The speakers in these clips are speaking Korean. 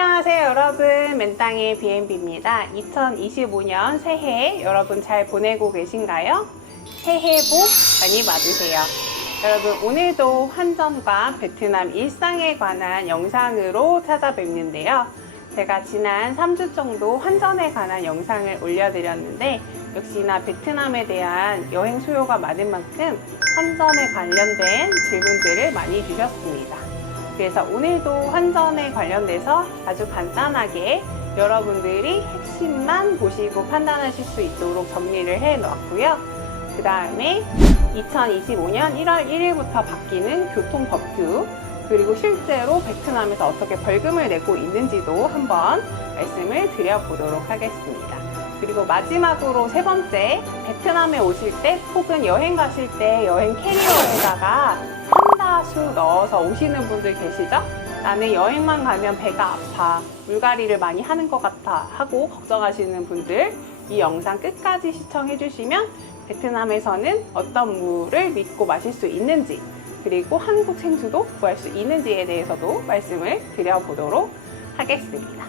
안녕하세요 여러분, 맨땅의 B&B입니다. 2025년 새해 여러분 잘 보내고 계신가요? 새해 복 많이 받으세요. 여러분, 오늘도 환전과 베트남 일상에 관한 영상으로 찾아뵙는데요. 제가 지난 3주 정도 환전에 관한 영상을 올려드렸는데 역시나 베트남에 대한 여행 수요가 많은 만큼 환전에 관련된 질문들을 많이 주셨습니다. 그래서 오늘도 환전에 관련돼서 아주 간단하게 여러분들이 핵심만 보시고 판단하실 수 있도록 정리를 해 놓았고요. 그 다음에 2025년 1월 1일부터 바뀌는 교통법규, 그리고 실제로 베트남에서 어떻게 벌금을 내고 있는지도 한번 말씀을 드려보도록 하겠습니다. 그리고 마지막으로 세 번째, 베트남에 오실 때 혹은 여행 가실 때 여행 캐리어에다가 삼다수 넣어서 오시는 분들 계시죠? 나는 여행만 가면 배가 아파, 물갈이를 많이 하는 것 같아 하고 걱정하시는 분들, 이 영상 끝까지 시청해 주시면 베트남에서는 어떤 물을 믿고 마실 수 있는지, 그리고 한국 생수도 구할 수 있는지에 대해서도 말씀을 드려보도록 하겠습니다.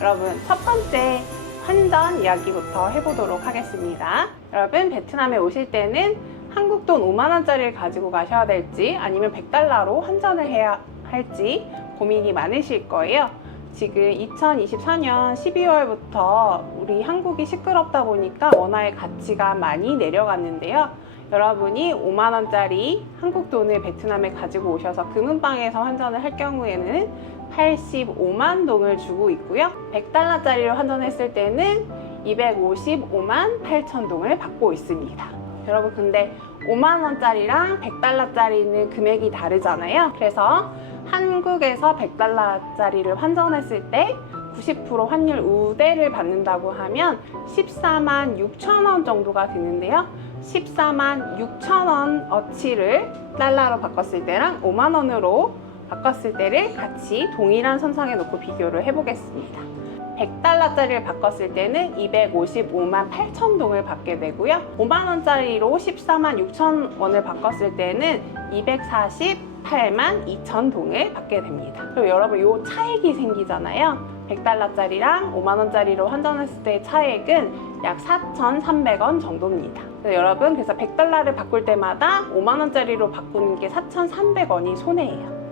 여러분, 첫 번째 환전 이야기부터 해보도록 하겠습니다. 여러분, 베트남에 오실 때는 한국 돈 5만원짜리를 가지고 가셔야 될지 아니면 100달러로 환전을 해야 할지 고민이 많으실 거예요. 지금 2024년 12월부터 우리 한국이 시끄럽다 보니까 원화의 가치가 많이 내려갔는데요. 여러분이 5만원짜리 한국 돈을 베트남에 가지고 오셔서 금은방에서 환전을 할 경우에는 85만 동을 주고 있고요. 100달러짜리로 환전했을 때는 255만 8천 동을 받고 있습니다. 여러분, 근데 5만원짜리랑 100달러짜리는 금액이 다르잖아요. 그래서 한국에서 100달러짜리를 환전했을 때 90% 환율 우대를 받는다고 하면 14만 6천원 정도가 드는데요. 14만 6천원 어치를 달러로 바꿨을 때랑 5만원으로 바꿨을 때를 같이 동일한 선상에 놓고 비교를 해보겠습니다. 100달러짜리를 바꿨을 때는 255만 8천 동을 받게 되고요. 5만원짜리로 14만 6천 원을 바꿨을 때는 248만 2천 동을 받게 됩니다. 그리고 여러분, 이 차액이 생기잖아요. 100달러짜리랑 5만원짜리로 환전했을 때의 차액은 약 4,300원 정도입니다. 여러분, 그래서 100달러를 바꿀 때마다 5만원짜리로 바꾸는 게 4,300원이 손해예요.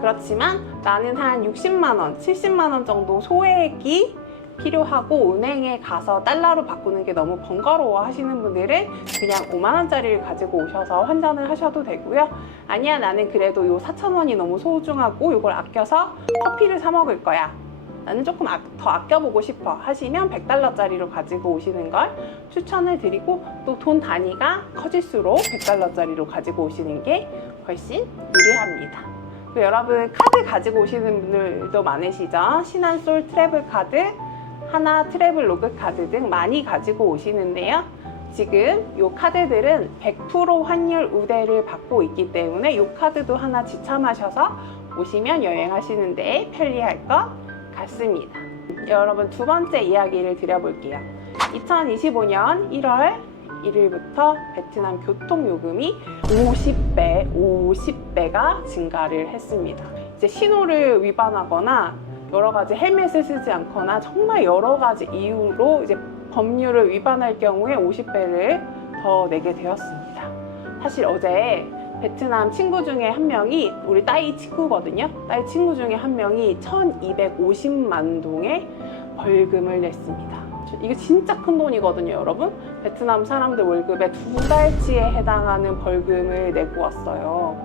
그렇지만 나는 한 60만원, 70만원 정도 소액이 필요하고 은행에 가서 달러로 바꾸는 게 너무 번거로워 하시는 분들은 그냥 5만원짜리를 가지고 오셔서 환전을 하셔도 되고요. 아니야, 나는 그래도 요 4,000원이 너무 소중하고 이걸 아껴서 커피를 사 먹을 거야, 나는 조금 더 아껴보고 싶어 하시면 100달러짜리로 가지고 오시는 걸 추천을 드리고, 또 돈 단위가 커질수록 100달러짜리로 가지고 오시는 게 훨씬 유리합니다. 여러분, 카드 가지고 오시는 분들도 많으시죠? 신한솔 트래블 카드, 하나 트래블 로그 카드 등 많이 가지고 오시는데요. 지금 이 카드들은 100% 환율 우대를 받고 있기 때문에 이 카드도 하나 지참하셔서 오시면 여행하시는데 편리할 것 같습니다. 여러분, 두 번째 이야기를 드려볼게요. 2025년 1월 1일부터 베트남 교통요금이 50배가 증가를 했습니다. 이제 신호를 위반하거나 여러 가지 헬멧을 쓰지 않거나 정말 여러 가지 이유로 이제 법률을 위반할 경우에 50배를 더 내게 되었습니다. 사실 어제 베트남 친구 중에 한 명이, 우리 따이 친구거든요. 따이 친구 중에 한 명이 1250만 동의 벌금을 냈습니다. 이게 진짜 큰 돈이거든요, 여러분. 베트남 사람들 월급의 2달치에 해당하는 벌금을 내고 왔어요.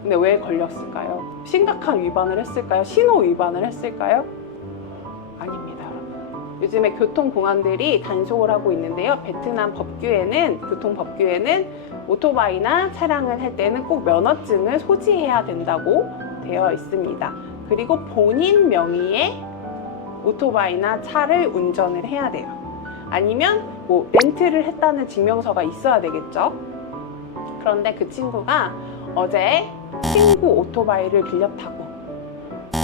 근데 왜 걸렸을까요? 심각한 위반을 했을까요? 신호 위반을 했을까요? 아닙니다, 여러분. 요즘에 교통공안들이 단속을 하고 있는데요. 베트남 법규에는, 교통법규에는 오토바이나 차량을 할 때는 꼭 면허증을 소지해야 된다고 되어 있습니다. 그리고 본인 명의의 오토바이나 차를 운전을 해야 돼요. 아니면 뭐 렌트를 했다는 증명서가 있어야 되겠죠. 그런데 그 친구가 어제 친구 오토바이를 빌려 타고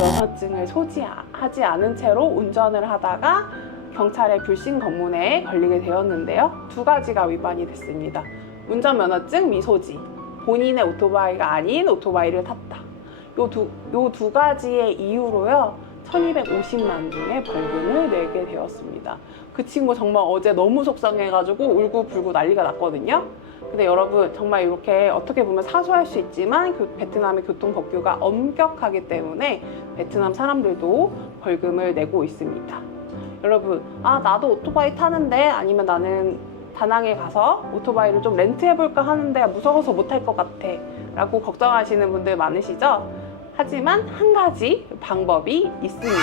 면허증을 소지하지 않은 채로 운전을 하다가 경찰의 불신 검문에 걸리게 되었는데요. 두 가지가 위반이 됐습니다. 운전면허증 미소지, 본인의 오토바이가 아닌 오토바이를 탔다. 요 두 가지의 이유로요, 1250만 동의 벌금을 내게 되었습니다. 그 친구 정말 어제 너무 속상해가지고 울고불고 난리가 났거든요. 근데 여러분 정말 이렇게 어떻게 보면 사소할 수 있지만 베트남의 교통법규가 엄격하기 때문에 베트남 사람들도 벌금을 내고 있습니다. 여러분, 나도 오토바이 타는데, 아니면 나는 다낭에 가서 오토바이를 좀 렌트해볼까 하는데 무서워서 못할 것 같아 라고 걱정하시는 분들 많으시죠? 하지만 한 가지 방법이 있습니다.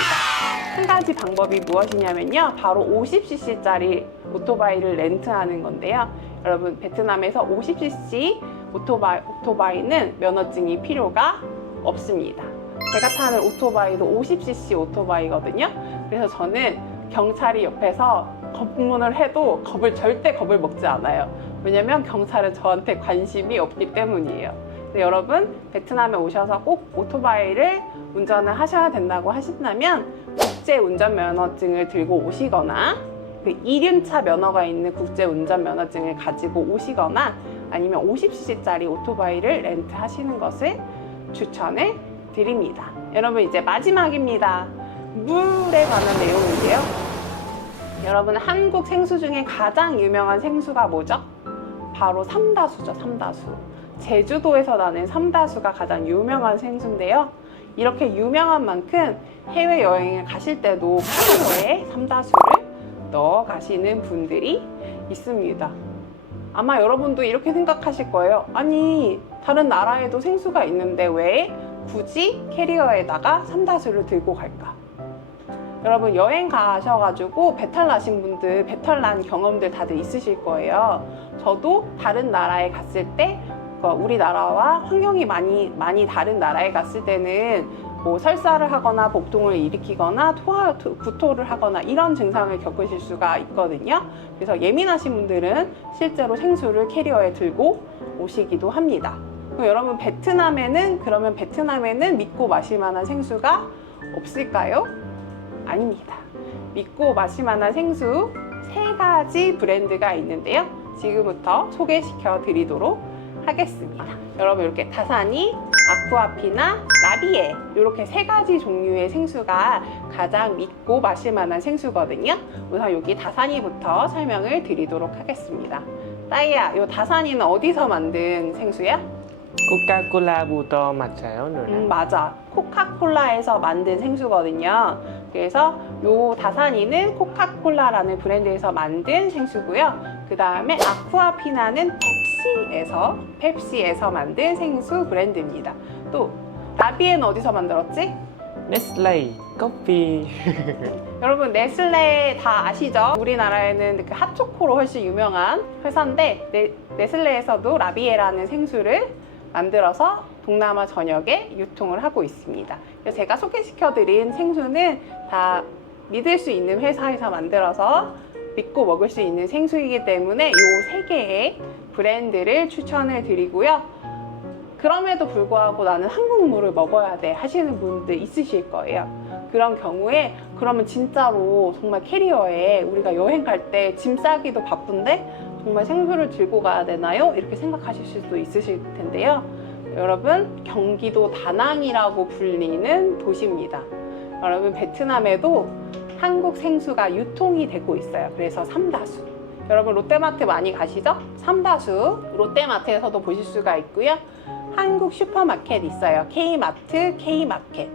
한 가지 방법이 무엇이냐면요, 바로 50cc짜리 오토바이를 렌트하는 건데요. 여러분, 베트남에서 50cc 오토바이는 면허증이 필요가 없습니다. 제가 타는 오토바이도 50cc 오토바이거든요. 그래서 저는 경찰이 옆에서 검문을 해도 절대 겁을 먹지 않아요. 왜냐면 경찰은 저한테 관심이 없기 때문이에요. 근데 여러분, 베트남에 오셔서 꼭 오토바이를 운전을 하셔야 된다고 하신다면 국제 운전면허증을 들고 오시거나 그 1륜차 면허가 있는 국제 운전면허증을 가지고 오시거나 아니면 50cc짜리 오토바이를 렌트하시는 것을 추천을 드립니다. 여러분, 이제 마지막입니다. 물에 관한 내용인데요. 여러분, 한국 생수 중에 가장 유명한 생수가 뭐죠? 바로 삼다수죠. 삼다수. 제주도에서 나는 삼다수가 가장 유명한 생수인데요. 이렇게 유명한 만큼 해외여행을 가실 때도 카메라에 삼다수를 넣어 가시는 분들이 있습니다. 아마 여러분도 이렇게 생각하실 거예요. 아니, 다른 나라에도 생수가 있는데 왜 굳이 캐리어에다가 삼다수를 들고 갈까? 여러분, 여행 가셔가지고 배탈 나신 분들, 배탈 난 경험들 다들 있으실 거예요. 저도 다른 나라에 갔을 때 우리나라와 환경이 많이 다른 나라에 갔을 때는 뭐 설사를 하거나 복통을 일으키거나 구토를 하거나 이런 증상을 겪으실 수가 있거든요. 그래서 예민하신 분들은 실제로 생수를 캐리어에 들고 오시기도 합니다. 그럼 여러분, 그러면 베트남에는 믿고 마실 만한 생수가 없을까요? 아닙니다. 믿고 마실 만한 생수 3가지 브랜드가 있는데요. 지금부터 소개시켜 드리도록 하겠습니다. 여러분, 이렇게 다사니, 아쿠아피나, 라비에 이렇게 3가지 종류의 생수가 가장 믿고 마실 만한 생수거든요. 우선 여기 다사니부터 설명을 드리도록 하겠습니다. 따이야, 이 다사니는 어디서 만든 생수야? 코카콜라부터 맞아요, 누나? 맞아. 코카콜라에서 만든 생수거든요. 그래서 요 다사니는 코카콜라라는 브랜드에서 만든 생수고요. 그 다음에 아쿠아피나는 펩시에서 만든 생수 브랜드입니다. 또 라비에는 어디서 만들었지? 네슬레 커피. 여러분, 네슬레 다 아시죠? 우리나라에는 그 핫초코로 훨씬 유명한 회사인데 네슬레에서도 라비에라는 생수를 만들어서 동남아 전역에 유통을 하고 있습니다. 그래서 제가 소개시켜드린 생수는 다 믿을 수 있는 회사에서 만들어서 믿고 먹을 수 있는 생수이기 때문에 이 3개의 브랜드를 추천을 드리고요. 그럼에도 불구하고 나는 한국 물을 먹어야 돼 하시는 분들 있으실 거예요. 그런 경우에 그러면 진짜로 정말 캐리어에 우리가 여행 갈 때 짐 싸기도 바쁜데 정말 생수를 들고 가야 되나요? 이렇게 생각하실 수도 있으실 텐데요. 여러분, 경기도 다낭이라고 불리는 도시입니다. 여러분, 베트남에도 한국 생수가 유통이 되고 있어요. 그래서 삼다수. 여러분, 롯데마트 많이 가시죠? 삼다수 롯데마트에서도 보실 수가 있고요. 한국 슈퍼마켓 있어요. K마트, K마켓.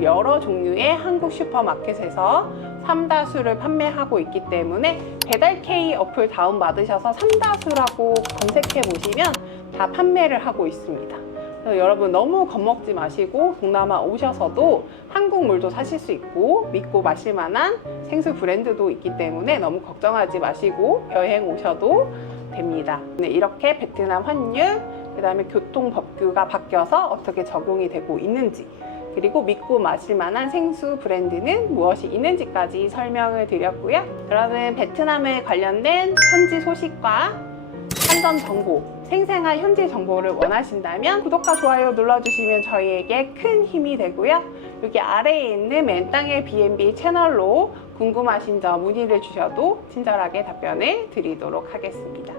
여러 종류의 한국 슈퍼마켓에서 삼다수를 판매하고 있기 때문에 배달K 어플 다운받으셔서 삼다수라고 검색해 보시면 다 판매를 하고 있습니다. 그래서 여러분, 너무 겁먹지 마시고 동남아 오셔서도 한국 물도 사실 수 있고 믿고 마실 만한 생수 브랜드도 있기 때문에 너무 걱정하지 마시고 여행 오셔도 됩니다. 네, 이렇게 베트남 환율, 그 다음에 교통법규가 바뀌어서 어떻게 적용이 되고 있는지, 그리고 믿고 마실 만한 생수 브랜드는 무엇이 있는지까지 설명을 드렸고요. 여러분, 베트남에 관련된 현지 소식과 환전 정보, 생생한 현지 정보를 원하신다면 구독과 좋아요 눌러주시면 저희에게 큰 힘이 되고요. 여기 아래에 있는 맨땅의 B&B 채널로 궁금하신 점 문의를 주셔도 친절하게 답변을 드리도록 하겠습니다.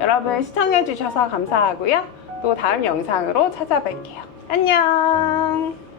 여러분, 시청해주셔서 감사하고요. 또 다음 영상으로 찾아뵐게요. 안녕!